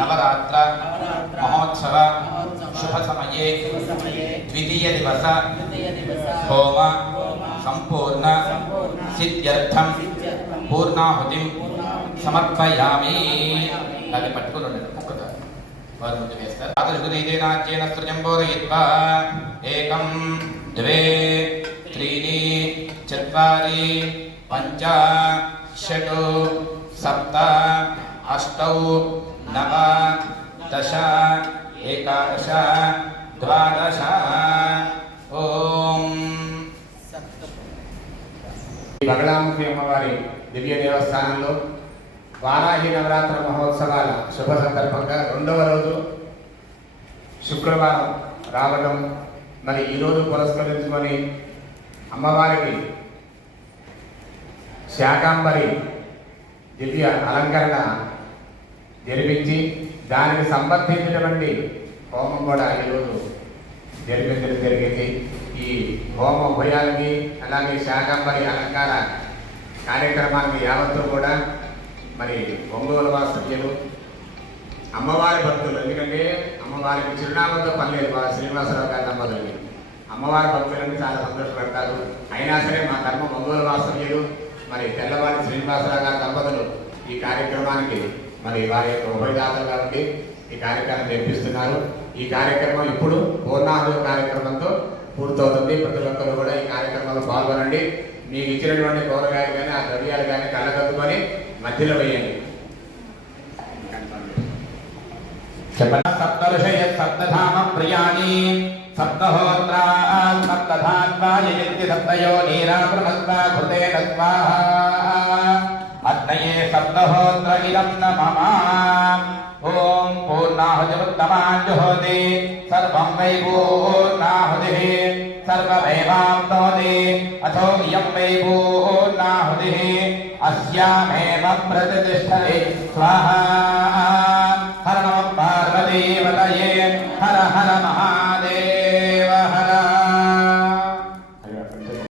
नवरात्र महोत्सव शुभ समये द्वितीय दिवस होम संपूर्ण सिद्ध्यर्थम पूर्णाहुतिं समर्पयामि। అది పట్టుకొని ఉండండి ముక్కత వారు ముందు వేస్తారు. ఆదర్శుదైదేనాజ్యేన సృజం బోధయిత్వా ఏకం ద్వే త్రీణి చత్వారి పంచ షట్ సప్త అష్టౌ నవ దశ ఏకాదశ ద్వాదశ. ఓం బగళాముఖి అమ్మవారి దివ్య దేవస్థానంలో వారాహి నవరాత్రి మహోత్సవాల శుభ సందర్భంగా రెండవ రోజు శుక్రవారం రావడం, మరి ఈరోజు పురస్కరించుకొని అమ్మవారికి శాకాంబరి దివ్య అలంకరణ జరిపించి దానికి సంబంధించినటువంటి హోమం కూడా ఈరోజు జరిపించడం జరిగింది. ఈ హోమ ఉభయాలకి అలాగే శాకాంబరి అలంకార కార్యక్రమానికి యావత్తు కూడా మరి ఒంగోలు వాస్తవ్యులు అమ్మవారి భక్తులు, ఎందుకంటే అమ్మవారికి చిరునామాతో పనిలేదు మా శ్రీనివాసరావు గారి దంపతులకి. అమ్మవారి భక్తులని చాలా సంతోషపడతారు. అయినా సరే మా ధర్మం ఒంగోలు వాస్తవ్యులు మరి తెల్లవారి శ్రీనివాసరావు గారి దంపతులు ఈ కార్యక్రమానికి మరి వారి యొక్క ఉభయదాతలుగా ఉండి ఈ కార్యక్రమం జరిపిస్తున్నారు. ఈ కార్యక్రమం ఇప్పుడు పూర్ణాహుతి కార్యక్రమంతో పూర్తవుతుంది. ప్రతి ఒక్కరు కూడా ఈ కార్యక్రమంలో పాల్గొనండి. మీకు ఇచ్చినటువంటి కూరగాయలు కానీ ఆ ద్రవ్యాలు కానీ కళ్ళకద్దుకొని మధ్యలో వేయండి. సప్తఋషయ సప్తధామ ప్రియాణి సప్తహోత్రా సప్తధాత్వాయతి సప్తయో నీరాప్రమస్తా కృతేన స్వాహా అగ్నయే సప్తహోత్ర ఇదం నమః. ఓం పూర్ణాహుతిముత్తమాంజుహోతి సర్వం వై పూర్ణాహుతిః సర్వమేవాప్నోతి అథో ఇయం వై పూర్ణాహుతిః అస్యామేవ ప్రతిష్ఠతే స్వాహా. హర నమః పార్వతీపతయే హర హర మహాదేవ.